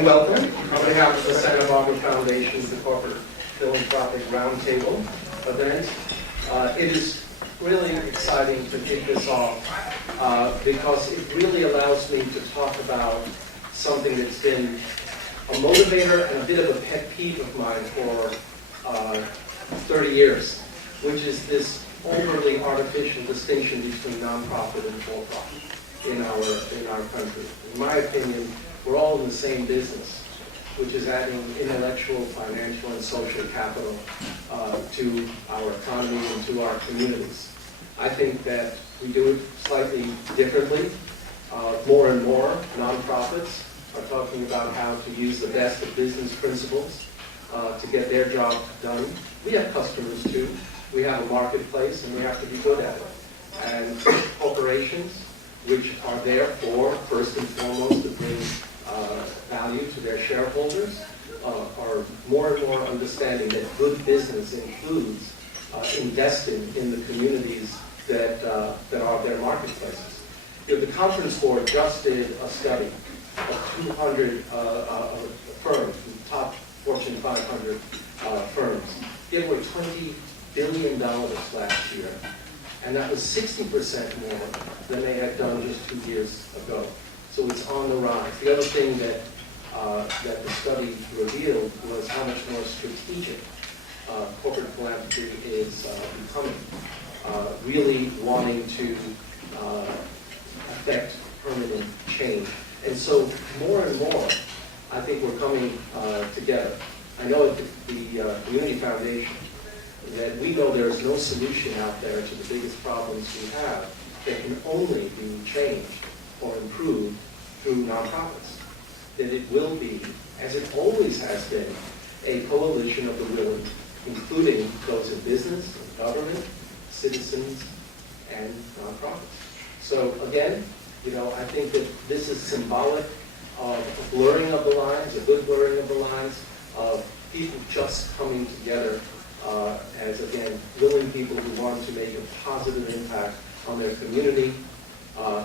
and welcome. On behalf of the Santa Barbara Foundation's the Corporate Philanthropic Roundtable event. It is really exciting to kick this off because it really allows me to talk about something that's been a motivator and a bit of a pet peeve of mine for 30 years, which is this overly artificial distinction between nonprofit and for-profit in our country. In my opinion, we're all in the same business, which is adding intellectual, financial, and social capital to our economy and to our communities. I think that we do it slightly differently. More and more nonprofits are talking about how to use the best of business principles to get their job done. We have customers too. We have a marketplace, and we have to be good at it. And corporations, which are there for, first and foremost, to bring value to their shareholders, are more and more understanding that good business includes investing in the communities that are their marketplaces. The Conference Board just did a study of 200 firms, the top Fortune 500 firms, gave away $20 billion last year, and that was 60% more than they had done just 2 years ago. So it's on the rise. The other thing that the study revealed was how much more strategic corporate philanthropy is becoming, really wanting to affect permanent change. And so more and more, I think we're coming together. I know at the Community Foundation that we know there is no solution out there to the biggest problems we have that can only be changed or improved through nonprofits. That it will be, as it always has been, a coalition of the willing, including those in business, government, citizens, and nonprofits. So again, I think that this is symbolic of a blurring of the lines, a good blurring of the lines, of people just coming together as, again, willing people who want to make a positive impact on their community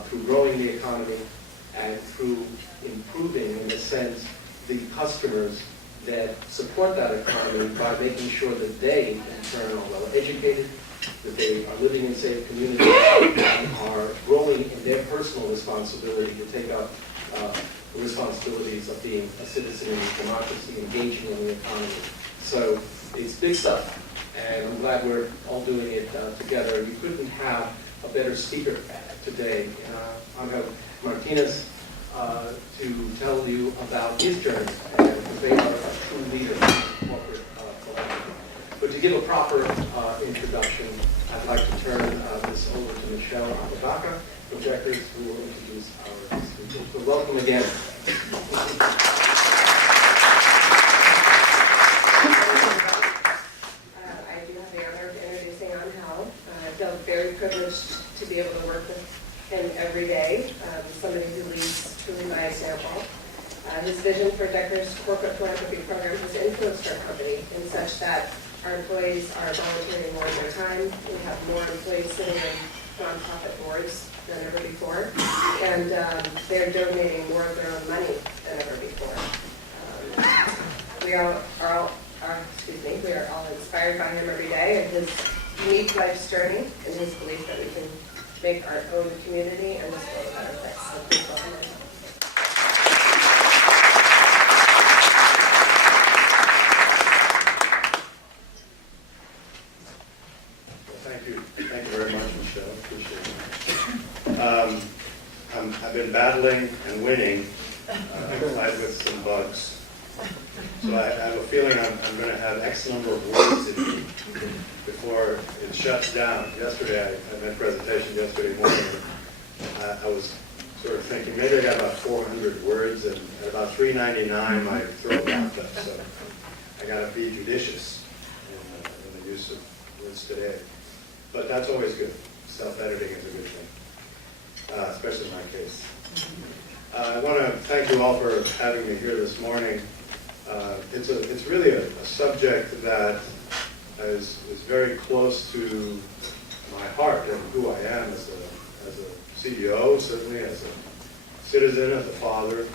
through growing the economy and through improving, in a sense, the customers that support that economy by making sure that they, in turn, are well educated, that they are living in safe communities, and are growing in their personal responsibility to take up the responsibilities of being a citizen in a democracy, engaging in the economy. So it's big stuff, and I'm glad we're all doing it together. You couldn't have a better speaker today. Angel Martinez to tell you about his journey, and they are a true leader in corporate philanthropy. But to give a proper introduction, I'd like to turn this over to Michelle Apodaca, projectors, who will introduce our speakers. So welcome again. I do have the honor of introducing Angel. I feel very privileged to be able to work with him every day, somebody who leads truly by example. His vision for Decker's corporate philanthropy program has influenced our company in such that our employees are volunteering more of their time. We have more employees sitting in nonprofit boards than ever before, and they're donating more of their own money than ever before. We are all inspired by him every day and his unique life's journey and his belief that we can make our own community and this world a better place. So please welcome him. Thank you very much, Michelle. Appreciate it. I've been battling and winning. I've fight with some bugs. So I have a feeling I'm going to have X number of words in me before it shuts down. Yesterday, I made a presentation yesterday morning. I was sort of thinking maybe I got about 400 words, and at about 399 my throat got up. So I got to be judicious in the use of words today. But that's always good. Self-editing is a good thing, especially in my case. I want to thank you all for having me here this morning. It's really a subject that is very close to my heart and who I am as a CEO, certainly as a citizen, as a father.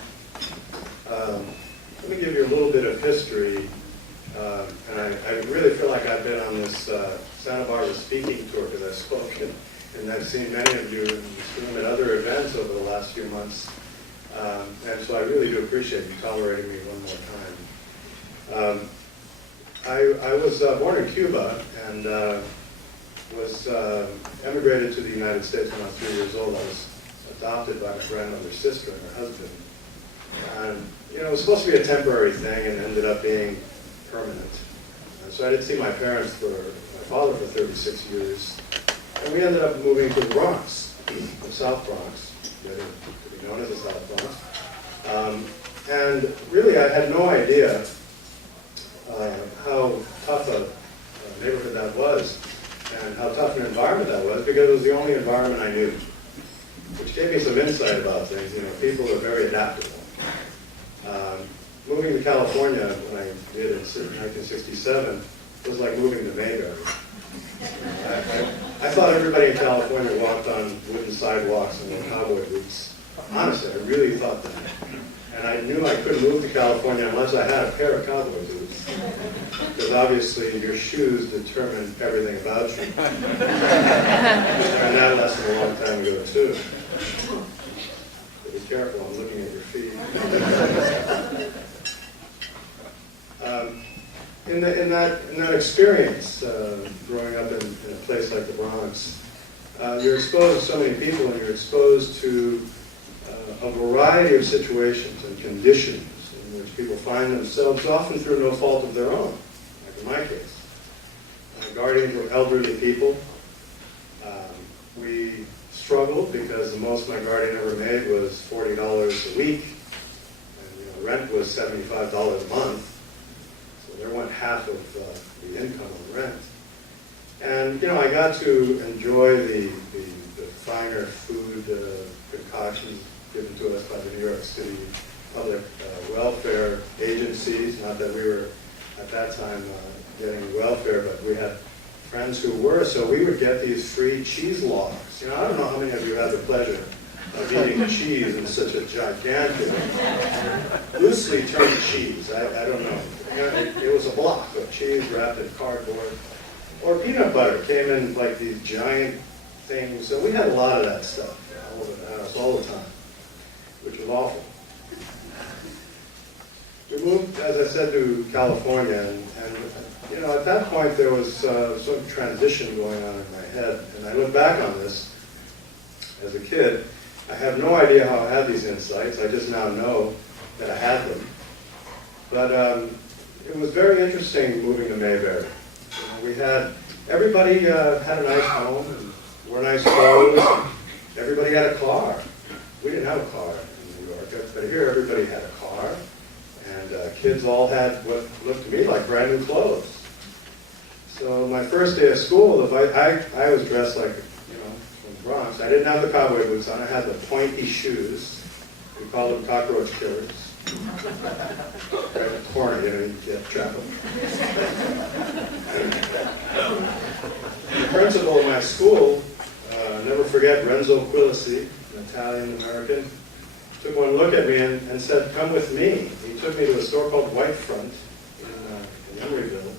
let me give you a little bit of history. And I really feel like I've been on this Santa Barbara speaking tour because I've spoken, and I've seen many of you in this room at other events over the last few months. And so I really do appreciate you tolerating me one more time. I was born in Cuba and was emigrated to the United States when I was 3 years old. I was adopted by my grandmother's sister and her husband. And, it was supposed to be a temporary thing and ended up being permanent. And so I didn't see my father for 36 years. And we ended up moving to the Bronx, the South Bronx, to be known as the South Bronx. And really I had no idea how tough a neighborhood that was and how tough an environment that was, because it was the only environment I knew, which gave me some insight about things. People are very adaptable. Moving to California when I did in 1967 was like moving to Mayberry. I thought everybody in California walked on wooden sidewalks and wore cowboy boots. Honestly, I really thought that. And I knew I couldn't move to California unless I had a pair of cowboy boots. Because obviously your shoes determine everything about you. I learned that lesson a long time ago too. But be careful, I'm looking at your feet. In that experience, growing up in a place like the Bronx, you're exposed to so many people, and you're exposed to a variety of situations and conditions in which people find themselves, often through no fault of their own, like in my case. Guardians were elderly people. We struggled because the most my guardian ever made was $40 a week, and rent was $75 a month. There went half of the income on rent. And, I got to enjoy the finer food concoctions given to us by the New York City public welfare agencies. Not that we were, at that time, getting welfare, but we had friends who were, so we would get these free cheese logs. I don't know how many of you had the pleasure of eating cheese in such a gigantic, loosely turned cheese. I don't know. It was a block of cheese wrapped in cardboard. Or peanut butter came in like these giant things. So we had a lot of that stuff all over the house all the time, which was awful. We moved, as I said, to California, and at that point there was sort of transition going on in my head. And I look back on this as a kid. I have no idea how I had these insights. I just now know that I had them. But it was very interesting moving to Mayberry. Everybody had a nice home and wore nice clothes. And everybody had a car. We didn't have a car in New York, but here everybody had a car. And kids all had what looked to me like brand new clothes. So my first day of school, I was dressed like, from the Bronx. I didn't have the cowboy boots on. I had the pointy shoes. We called them cockroach killers. Right in the corner, you get trap them. The principal of my school, never forget Renzo Quilici, an Italian-American, took one look at me and said, "Come with me." He took me to a store called Whitefront in Emeryville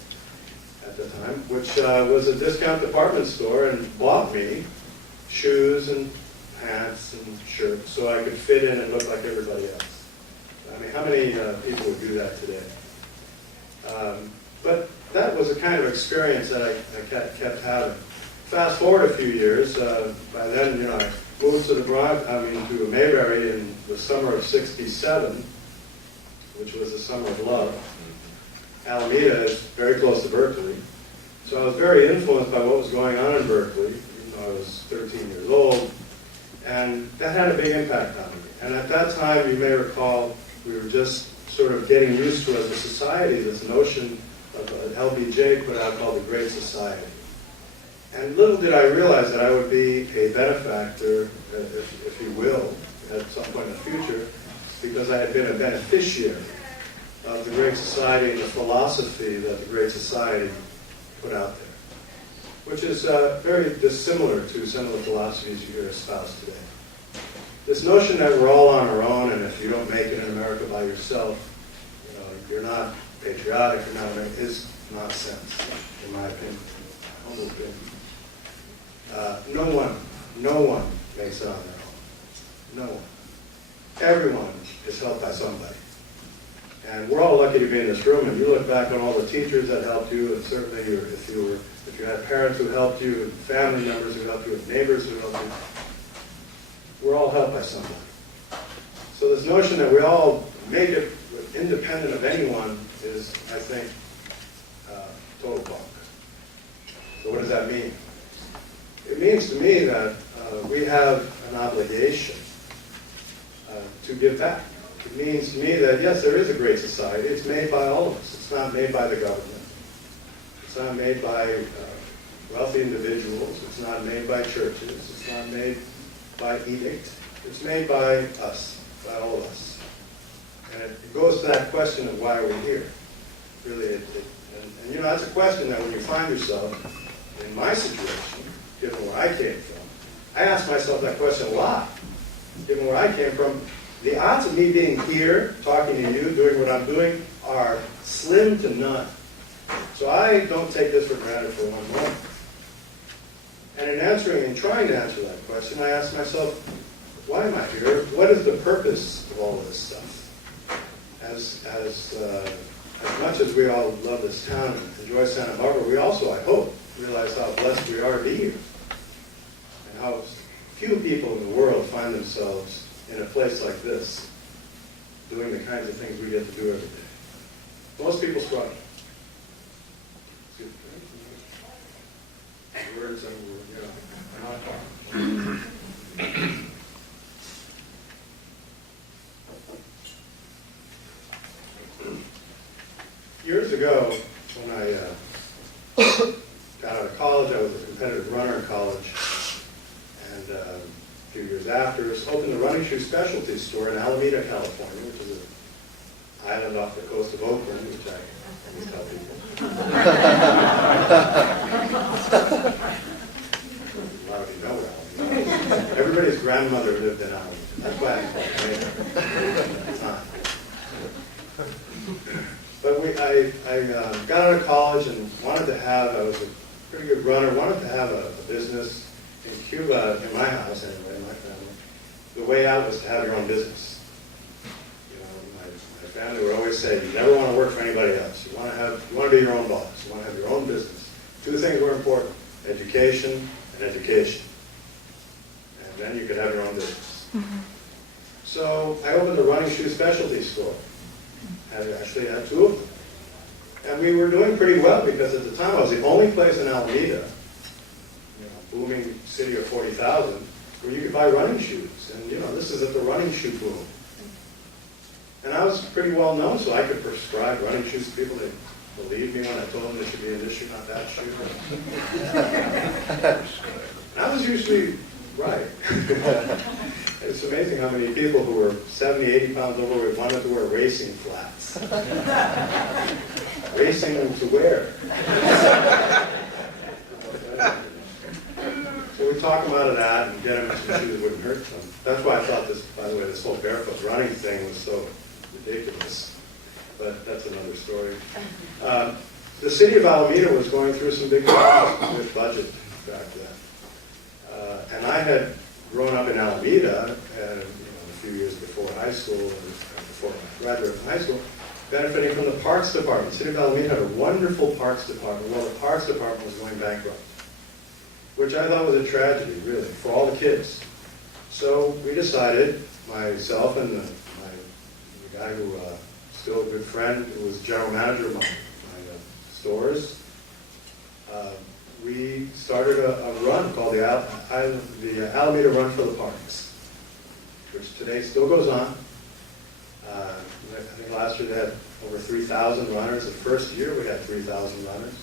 at the time, which was a discount department store, and bought me shoes and pants and shirts so I could fit in and look like everybody else. I mean, how many people would do that today? But that was a kind of experience that I kept having. Fast forward a few years, by then, I moved to to Mayberry in the summer of '67, which was the summer of love. Alameda is very close to Berkeley. So I was very influenced by what was going on in Berkeley, even though I was 13 years old. And that had a big impact on me. And at that time, you may recall, we were just sort of getting used to, as a society, this notion of LBJ put out called the Great Society. And little did I realize that I would be a benefactor, if you will, at some point in the future, because I had been a beneficiary of the Great Society and the philosophy that the Great Society put out there, which is very dissimilar to some of the philosophies you hear espoused today. This notion that we're all on our own, and if you don't make it in America by yourself, you're not patriotic, you're not, is nonsense, in my opinion, humble opinion. No one makes it on their own. No one. Everyone is helped by somebody. And we're all lucky to be in this room, and you look back on all the teachers that helped you, and certainly if you had parents who helped you, and family members who helped you, and neighbors who helped you, we're all helped by somebody. So this notion that we all make it independent of anyone is, I think, total bunk. So what does that mean? It means to me that we have an obligation to give back. It means to me that, yes, there is a great society. It's made by all of us. It's not made by the government. It's not made by wealthy individuals. It's not made by churches. It's not made by edict. It's made by us, by all of us. And it goes to that question of why are we here? Really, and you know, that's a question that when you find yourself in my situation, given where I came from, I ask myself that question a lot. Given where I came from, the odds of me being here, talking to you, doing what I'm doing, are slim to none. So I don't take this for granted for one moment. And in trying to answer that question, I ask myself, why am I here? What is the purpose of all of this stuff? As much as we all love this town and enjoy Santa Barbara, we also, I hope, realize how blessed we are to be here. And how few people in the world find themselves in a place like this, doing the kinds of things we get to do every day. Most people struggle. Words and, Years ago, when I got out of college, I was a competitive runner in college, and a few years after, opened a running shoe specialty store in Alameda, California, which is an island off the coast of Oakland, which I always tell people. A lot of you know where Alameda is. Everybody's grandmother lived in Alameda. That's why I call it Alameda. But I got out of college and wanted to have, I was a pretty good runner, wanted to have a business in Cuba, in my house anyway, in my family. The way out was to have your own business. You know, my family would always say, you never want to work for anybody else. You want to be your own boss. You want to have your own business. Two things were important, education and education. And then you could have your own business. Mm-hmm. So I opened a running shoe specialty store. I actually had two of them. And we were doing pretty well because at the time I was the only place in Alameda, booming city of 40,000, where you could buy running shoes. And this is at the running shoe boom. And I was pretty well known, so I could prescribe running shoes to people. They believed me when I told them they should be in this shoe, not that shoe. And I was usually right. It's amazing how many people who were 70, 80 pounds overweight wanted to wear racing flats. Racing to wear. So we talk them out of that and get them into some shoes that wouldn't hurt them. That's why I thought this, by the way, this whole barefoot running thing was so ridiculous. But that's another story. The city of Alameda was going through some big problems with budget back then. And I had grown up in Alameda, a few years before high school, and before I graduated from high school, benefiting from the Parks Department. The city of Alameda had a wonderful Parks Department. Well, the Parks Department was going bankrupt, which I thought was a tragedy, really, for all the kids. So we decided, myself and the guy who, still a good friend, who was general manager of my stores, we started a run called the Alameda Run for the Parks, which today still goes on. I think last year they had over 3,000 runners. The first year we had 3,000 runners.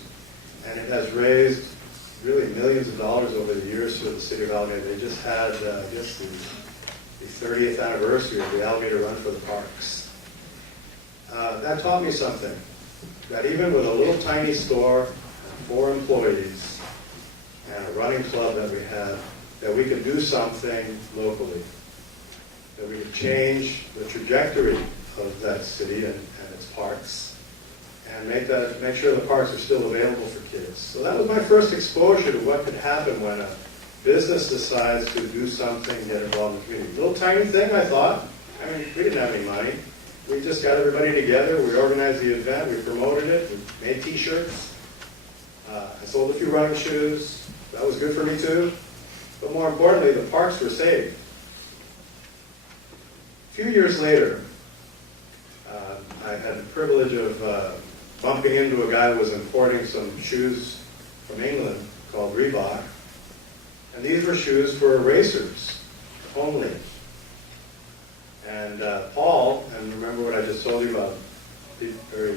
And it has raised really millions of dollars over the years for the city of Alameda. They just had, I guess, the 30th anniversary of the Alameda Run for the Parks. That taught me something, that even with a little tiny store and 4 employees and a running club that we had, that we could do something locally, that we could change the trajectory of that city and its parks and make sure the parks are still available for kids. So that was my first exposure to what could happen when a business decides to do something, get involved in the community. Little tiny thing, I thought. I mean, we didn't have any money. We just got everybody together, we organized the event, we promoted it, we made t-shirts. I sold a few running shoes. That was good for me too. But more importantly, the parks were saved. A few years later, I had the privilege of bumping into a guy who was importing some shoes from England called Reebok. And these were shoes for racers only. And Paul, and remember what I just told you about very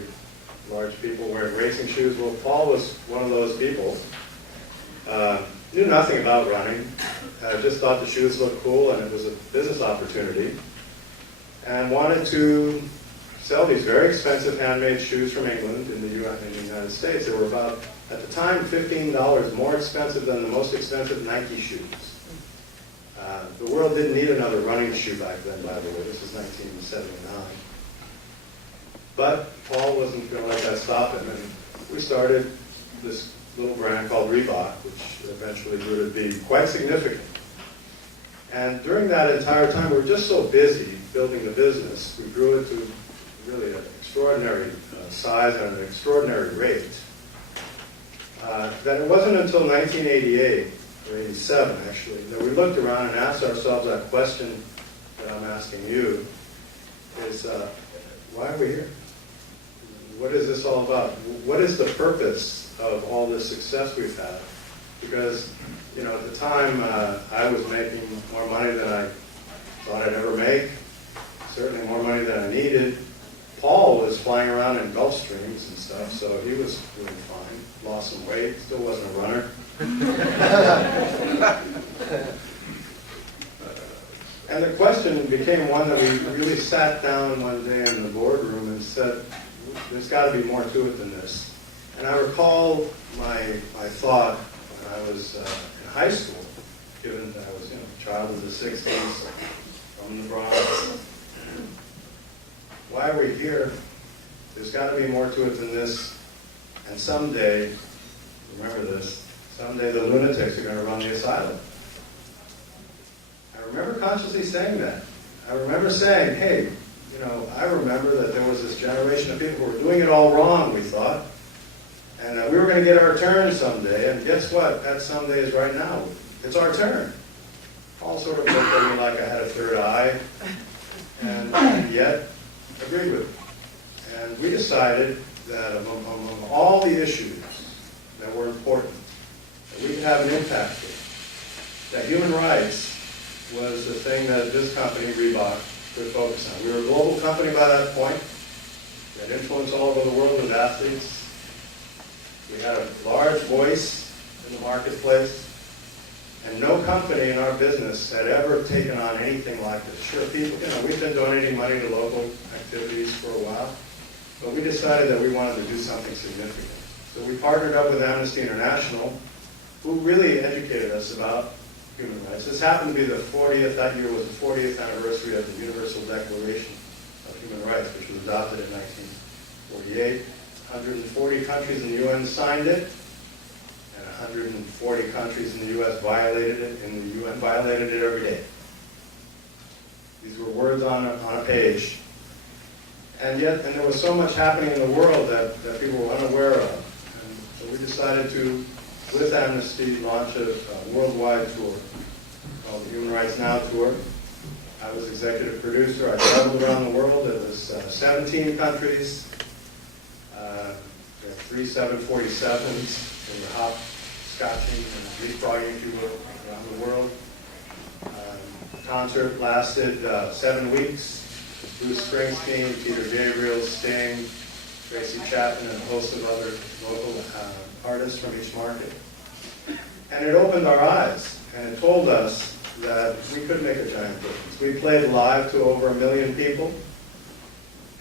large people wearing racing shoes? Well, Paul was one of those people. Knew nothing about running. Just thought the shoes looked cool and it was a business opportunity. And wanted to sell these very expensive handmade shoes from England in the United States. They were about, at the time, $15 more expensive than the most expensive Nike shoes. The world didn't need another running shoe back then, by the way. This was 1979. But Paul wasn't going to let that stop him, and we started this little brand called Reebok, which eventually grew to be quite significant. And during that entire time, we were just so busy building the business. We grew it to really an extraordinary size and an extraordinary rate. That it wasn't until 1988, or 87 actually, that we looked around and asked ourselves that question that I'm asking you, is why are we here? What is this all about? What is the purpose of all this success we've had? Because, you know, at the time, I was making more money than I thought I'd ever make, certainly more money than I needed. Paul was flying around in Gulfstreams and stuff, so he was doing fine. Lost some weight, still wasn't a runner. And the question became one that we really sat down one day in the boardroom and said, there's got to be more to it than this. And I recall my thought when I was in high school, given that I was a child of the 60s, from the Bronx. Why are we here? There's got to be more to it than this. And someday, remember this, someday the lunatics are going to run the asylum. I remember consciously saying that. I remember saying, hey, you know, I remember that there was this generation of people who were doing it all wrong, we thought. And we were going to get our turn someday. And guess what? That someday is right now. It's our turn. Paul sort of looked at me like I had a third eye. And yet, agreed with it. And we decided that among all the issues that were important, that we could have an impact with, that human rights was the thing that this company, Reebok, could focus on. We were a global company by that point. We had influence all over the world with athletes. We had a large voice in the marketplace. And no company in our business had ever taken on anything like this. Sure, people, you know, we've been donating money to local activities for a while, but we decided that we wanted to do something significant. So we partnered up with Amnesty International, who really educated us about human rights. This happened to be the 40th, that year was the 40th anniversary of the Universal Declaration of Human Rights, which was adopted in 1948. 140 countries in the UN signed it. 140 countries in the U.S. violated it, and the UN violated it every day. These were words on a page. And yet, there was so much happening in the world that people were unaware of. And so we decided to, with Amnesty, launch a worldwide tour called the Human Rights Now Tour. I was executive producer. I traveled around the world. It was 17 countries. We had 3 747s in the hop scotching and leapfrogging, if you will, around the world. The concert lasted 7 weeks. Bruce Springsteen, Peter Gabriel, Sting, Tracy Chapman, and a host of other local artists from each market. And it opened our eyes, and it told us that we could make a giant difference. We played live to over 1 million people,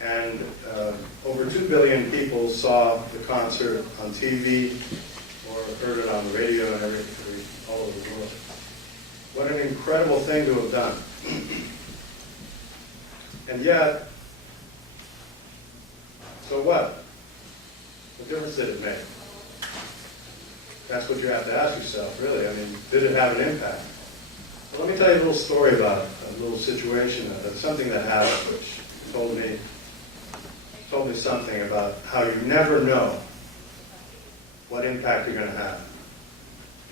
and over 2 billion people saw the concert on TV, or heard it on the radio and everything all over the world. What an incredible thing to have done. And yet, So what? What difference did it make? That's what you have to ask yourself, really. I mean, did it have an impact? Well, let me tell you a little story about a little situation, something that happened, which told me something about how you never know what impact you're going to have.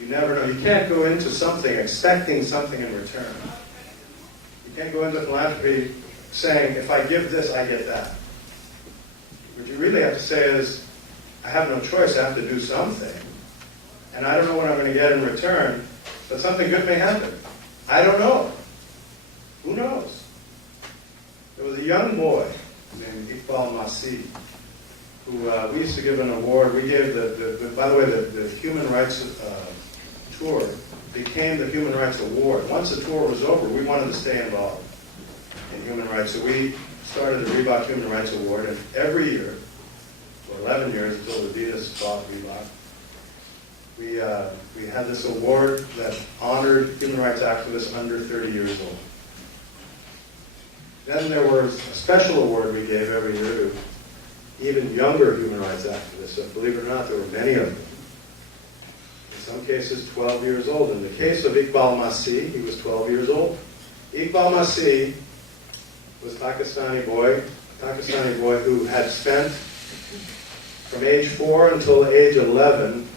You never know. You can't go into something expecting something in return. You can't go into philanthropy saying, if I give this, I get that. What you really have to say is, I have no choice, I have to do something. And I don't know what I'm going to get in return, but something good may happen. I don't know. Who knows? There was a young boy named Iqbal Masih, who we used to give an award. We gave by the way, the Human Rights Tour became the Human Rights Award. Once the tour was over, we wanted to stay involved in human rights. So we started the Reebok Human Rights Award, and every year, for 11 years, until Adidas bought Reebok, we had this award that honored human rights activists under 30 years old. Then there was a special award we gave every year to even younger human rights activists. So believe it or not, there were many of them. In some cases, 12 years old. In the case of Iqbal Masih, he was 12 years old. Iqbal Masih was a Pakistani boy who had spent, from age 4 until age 11,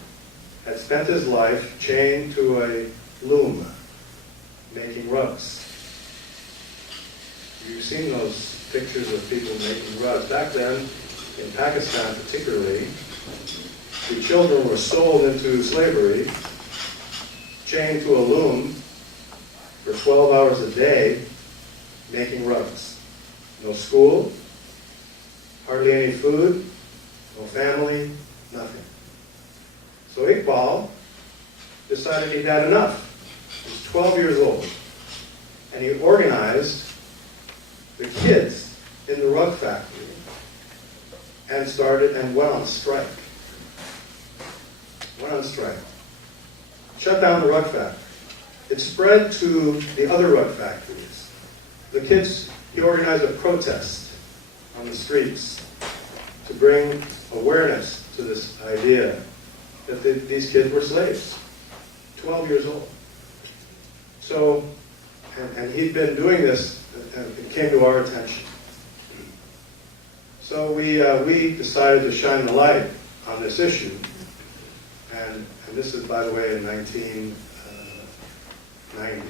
had spent his life chained to a loom, making rugs. You've seen those pictures of people making rugs. Back then, in Pakistan particularly, the children were sold into slavery, chained to a loom for 12 hours a day, making rugs. No school, hardly any food, no family, nothing. So Iqbal decided he'd had enough. He was 12 years old. And he organized the kids in the rug factory and went on strike. Shut down the rug factory. It spread to the other rug factories. The kids, he organized a protest on the streets to bring awareness to this idea that these kids were slaves, 12 years old. So, and he'd been doing this, and it came to our attention. So we decided to shine the light on this issue, and this is, by the way, in 1990.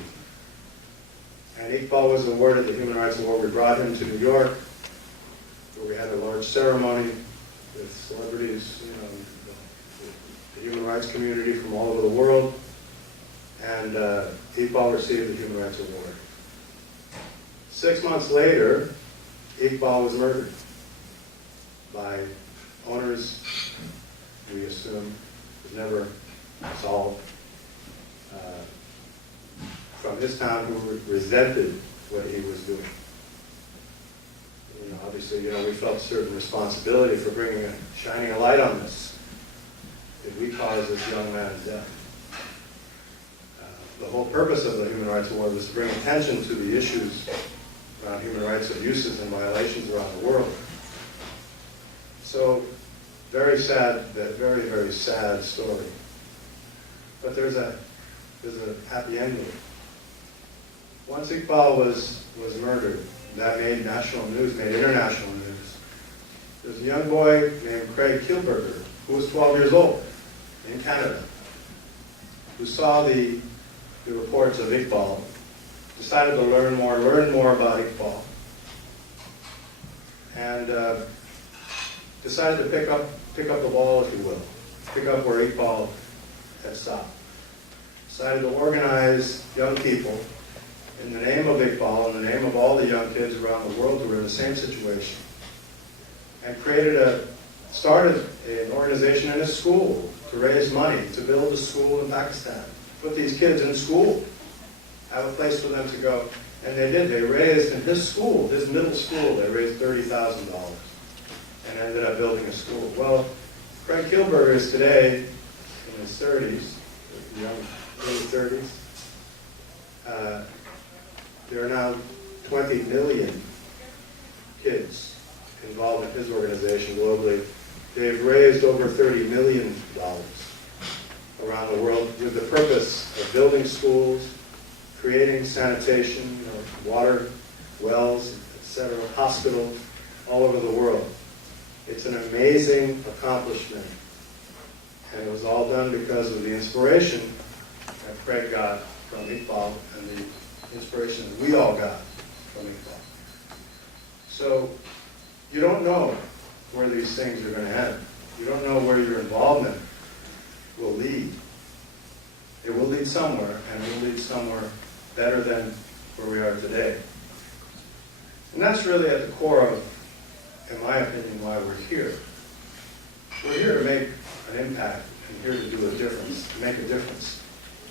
And Iqbal was awarded the Human Rights Award. We brought him to New York, where we had a large ceremony with celebrities, the human rights community from all over the world, and Iqbal received the Human Rights Award. 6 months later, Iqbal was murdered by owners we assume was never solved, from his town, who resented what he was doing. Obviously, we felt a certain responsibility for shining a light on this. Did we cause this young man's death? The whole purpose of the Human Rights Award was to bring attention to the issues around human rights abuses and violations around the world. So, very sad, very, very sad story. But there's a happy ending. Once Iqbal was murdered, that made national news, made international news. There's a young boy named Craig Kilberger, who was 12 years old, in Canada, who saw the reports of Iqbal, decided to learn more about Iqbal, and decided to pick up the ball, if you will, pick up where Iqbal had stopped. Decided to organize young people in the name of Iqbal, in the name of all the young kids around the world who were in the same situation, and started an organization in a school to raise money to build a school in Pakistan. Put these kids in school, have a place for them to go. And they did. They raised, in his school, his middle school, they raised $30,000 and ended up building a school. Well, Craig Kilberger is today in his 30s, young, early 30s. There are now 20 million kids involved in his organization globally, they've raised over $30 million around the world with the purpose of building schools, creating sanitation, water wells, etc., hospitals all over the world. It's an amazing accomplishment. And it was all done because of the inspiration that Craig got from Iqbal and the inspiration that we all got from Iqbal. So you don't know where these things are going to end. You don't know where your involvement will lead. It will lead somewhere, and it will lead somewhere better than where we are today. And that's really at the core of, in my opinion, why we're here. We're here to make an impact and here to do a difference, to make a difference.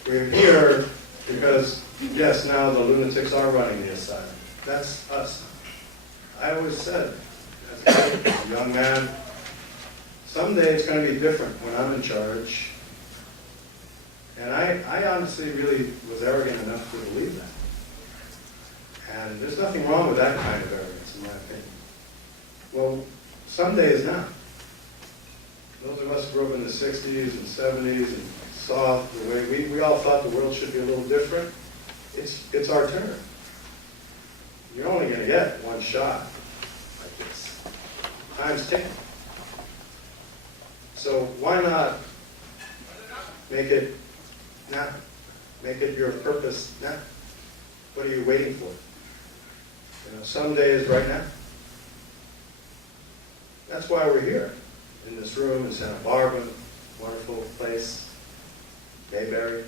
We're here because, yes, now the lunatics are running the asylum. That's us. I always said, as a young man, someday it's going to be different when I'm in charge. And I honestly really was arrogant enough to believe that. And there's nothing wrong with that kind of arrogance, in my opinion. Well, someday is now. Those of us who grew up in the 60s and 70s and saw the way we all thought the world should be a little different. It's our turn. You're only going to get one shot like this. Time's ticking. So why not make it now? Make it your purpose now. What are you waiting for? Someday is right now. That's why we're here, in this room in Santa Barbara, wonderful place, Mayberry.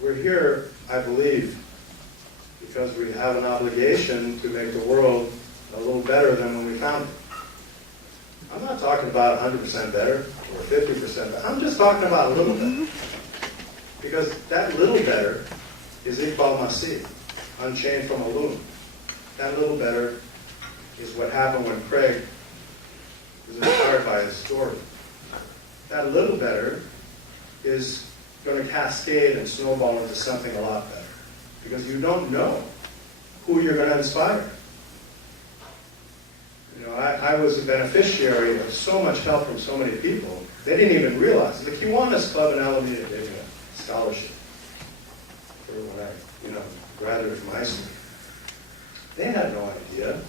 We're here, I believe, because we have an obligation to make the world a little better than when we found it. I'm not talking about 100% better or 50% better. I'm just talking about a little better. Because that little better is Iqbal Masih, unchained from a loom. That little better is what happened when Craig was inspired by his story. That little better is going to cascade and snowball into something a lot better. Because you don't know who you're going to inspire. I was a beneficiary of so much help from so many people. They didn't even realize. The Kiwanis Club in Alameda gave me a scholarship for when I, graduated from high school. They had no idea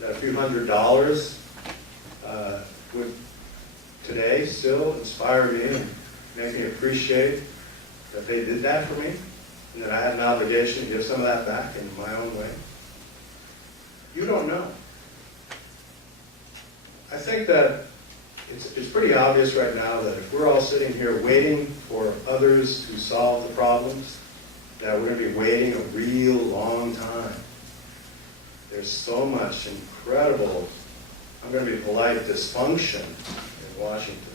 that a few $100s would today still inspire me and make me appreciate that they did that for me and that I had an obligation to give some of that back in my own way. You don't know. I think that it's pretty obvious right now that if we're all sitting here waiting for others to solve the problems, that we're going to be waiting a real long time. There's so much incredible, I'm going to be polite, dysfunction in Washington.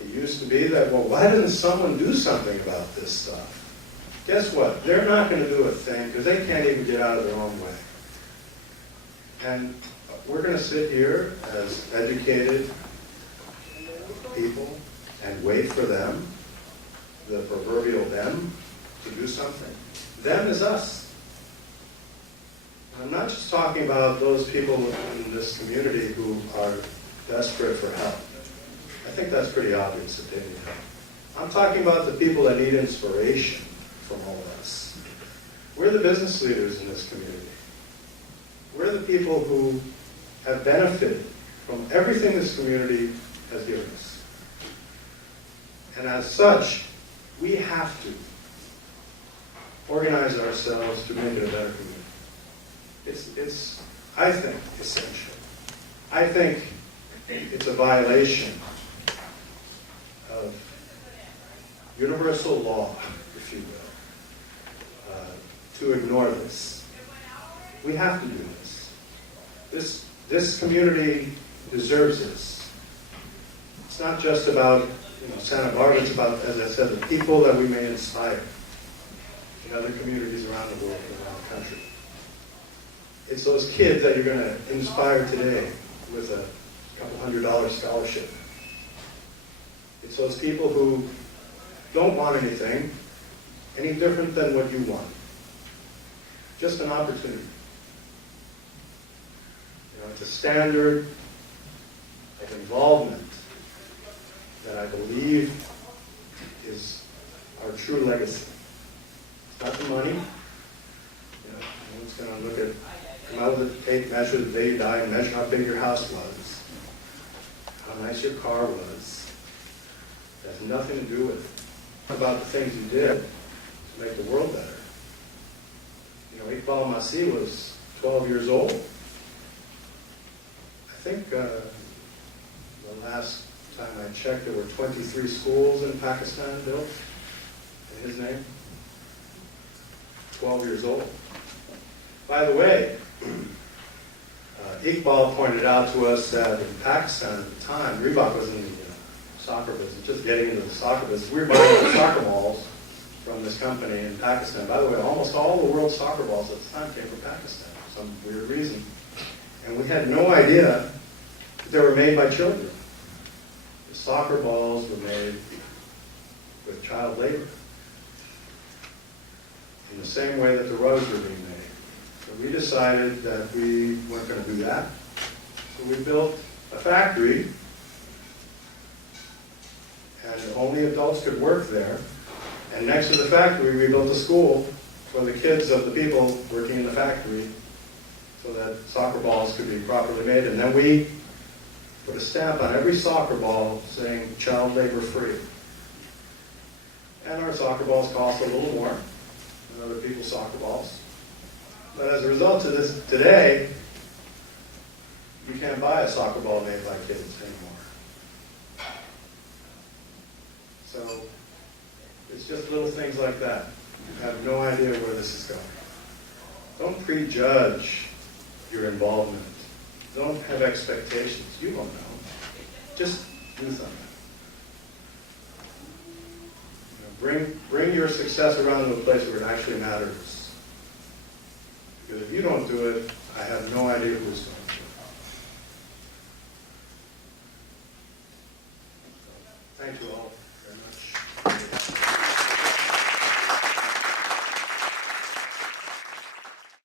It used to be that, well, why didn't someone do something about this stuff? Guess what? They're not going to do a thing because they can't even get out of their own way. And we're going to sit here as educated people and wait for them, the proverbial them, to do something. Them is us. And I'm not just talking about those people in this community who are desperate for help. I think that's pretty obvious that they need help. I'm talking about the people that need inspiration from all of us. We're the business leaders in this community. We're the people who have benefited from everything this community has given us. And as such, we have to organize ourselves to make it a better community. It's, I think, essential. I think it's a violation of universal law, if you will, to ignore this. We have to do this. This community deserves this. It's not just about Santa Barbara, it's about, as I said, the people that we may inspire in other communities around the world, around the country. It's those kids that you're going to inspire today with a couple $100 scholarship. It's those people who don't want anything any different than what you want. Just an opportunity. It's a standard of involvement that I believe is our true legacy. It's not the money. No one's going to look at, come out with a tape measure the day you die and measure how big your house was, how nice your car was. It has nothing to do with it. About the things you did to make the world better. Iqbal Masih was 12 years old. I think the last time I checked, there were 23 schools in Pakistan built in his name. 12 years old. By the way, Iqbal pointed out to us that in Pakistan at the time, Reebok was in the soccer business, just getting into the soccer business. We were buying soccer balls from this company in Pakistan. By the way, almost all the world's soccer balls at the time came from Pakistan for some weird reason. And we had no idea that they were made by children. The soccer balls were made with child labor in the same way that the rugs were being made. So we decided that we weren't going to do that. So we built a factory, and only adults could work there. And next to the factory, we built a school for the kids of the people working in the factory so that soccer balls could be properly made. And then we put a stamp on every soccer ball saying child labor free. And our soccer balls cost a little more than other people's soccer balls. But as a result of this, today, you can't buy a soccer ball made by kids anymore. So it's just little things like that. You have no idea where this is going. Don't prejudge your involvement. Don't have expectations. You won't know. Just do something. Bring your success around to a place where it actually matters. Because if you don't do it, I have no idea who's going to. Thank you all.